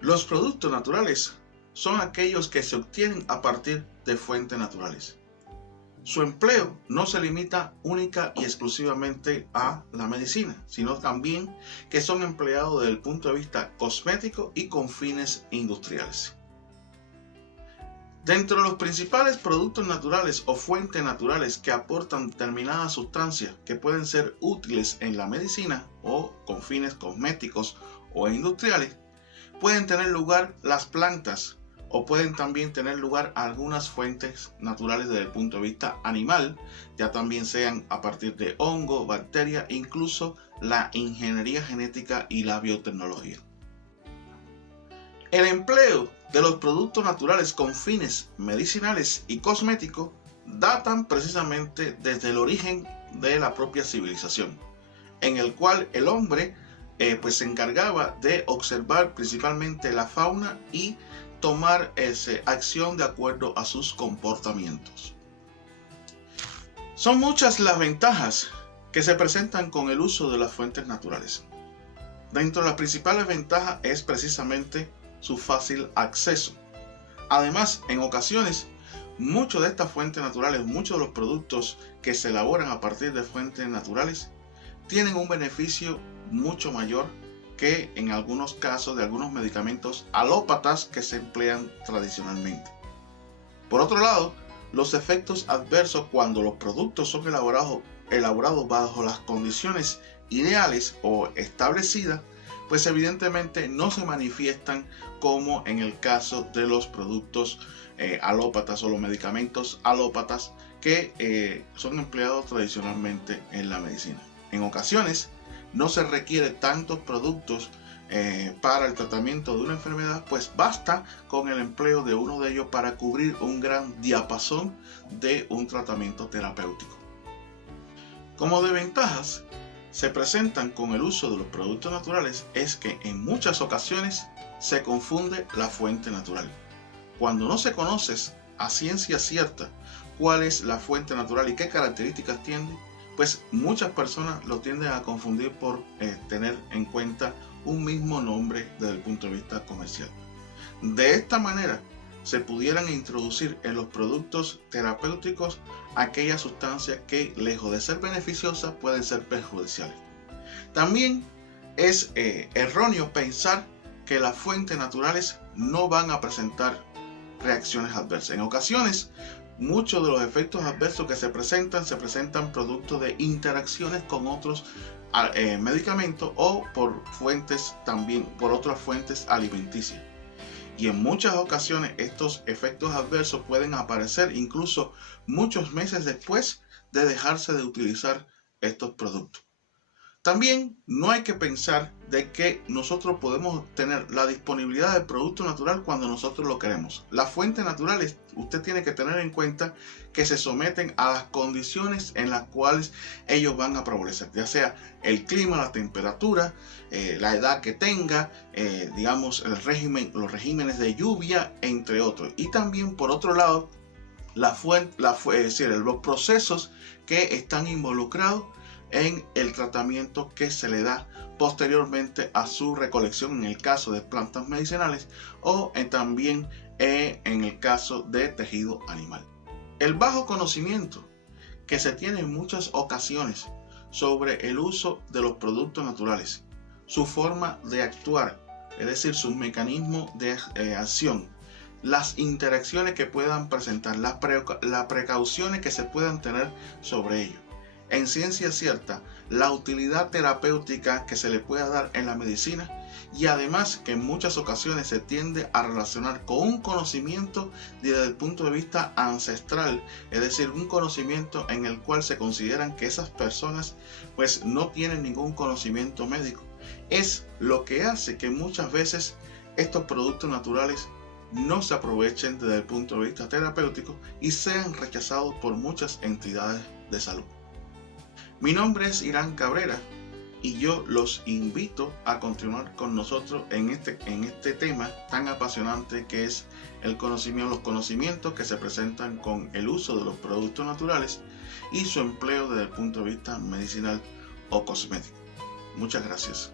Los productos naturales son aquellos que se obtienen a partir de fuentes naturales. Su empleo no se limita única y exclusivamente a la medicina, sino también que son empleados desde el punto de vista cosmético y con fines industriales. Dentro de los principales productos naturales o fuentes naturales que aportan determinadas sustancias que pueden ser útiles en la medicina o con fines cosméticos o industriales, pueden tener lugar las plantas o pueden también tener lugar algunas fuentes naturales desde el punto de vista animal, ya también sean a partir de hongo, bacterias, incluso la ingeniería genética y la biotecnología. El empleo de los productos naturales con fines medicinales y cosméticos datan precisamente desde el origen de la propia civilización, en el cual el hombre se encargaba de observar principalmente la fauna y tomar acción de acuerdo a sus comportamientos. Son muchas las ventajas que se presentan con el uso de las fuentes naturales. Dentro de las principales ventajas es precisamente su fácil acceso. Además, en ocasiones, muchas de estas fuentes naturales, muchos de los productos que se elaboran a partir de fuentes naturales, tienen un beneficio mucho mayor que en algunos casos de algunos medicamentos alópatas que se emplean tradicionalmente. Por otro lado, los efectos adversos cuando los productos son elaborados bajo las condiciones ideales o establecidas, pues evidentemente no se manifiestan como en el caso de los productos alópatas o los medicamentos alópatas que son empleados tradicionalmente en la medicina. En ocasiones no se requiere tantos productos para el tratamiento de una enfermedad, pues basta con el empleo de uno de ellos para cubrir un gran diapasón de un tratamiento terapéutico. Como desventajas se presentan con el uso de los productos naturales es que en muchas ocasiones se confunde la fuente natural. Cuando no se conoce a ciencia cierta cuál es la fuente natural y qué características tiene, pues muchas personas lo tienden a confundir por tener en cuenta un mismo nombre desde el punto de vista comercial. De esta manera se pudieran introducir en los productos terapéuticos aquellas sustancias que, lejos de ser beneficiosas, pueden ser perjudiciales. También es erróneo pensar que las fuentes naturales no van a presentar reacciones adversas. En ocasiones, muchos de los efectos adversos que se presentan producto de interacciones con otros medicamentos o por otras fuentes alimenticias. Y en muchas ocasiones estos efectos adversos pueden aparecer incluso muchos meses después de dejarse de utilizar estos productos. También no hay que pensar de que nosotros podemos tener la disponibilidad del producto natural cuando nosotros lo queremos. Las fuentes naturales, usted tiene que tener en cuenta que se someten a las condiciones en las cuales ellos van a prevalecer, ya sea el clima, la temperatura, la edad que tenga, los regímenes de lluvia, entre otros. Y también, por otro lado, los procesos que están involucrados en el tratamiento que se le da posteriormente a su recolección en el caso de plantas medicinales o también en el caso de tejido animal. El bajo conocimiento que se tiene en muchas ocasiones sobre el uso de los productos naturales, su forma de actuar, es decir, sus mecanismos de acción, las interacciones que puedan presentar, las precauciones que se puedan tener sobre ello. En ciencia cierta, la utilidad terapéutica que se le pueda dar en la medicina y además que en muchas ocasiones se tiende a relacionar con un conocimiento desde el punto de vista ancestral, es decir, un conocimiento en el cual se consideran que esas personas pues no tienen ningún conocimiento médico. Es lo que hace que muchas veces estos productos naturales no se aprovechen desde el punto de vista terapéutico y sean rechazados por muchas entidades de salud. Mi nombre es Irán Cabrera y yo los invito a continuar con nosotros en este tema tan apasionante que es los conocimientos que se presentan con el uso de los productos naturales y su empleo desde el punto de vista medicinal o cosmético. Muchas gracias.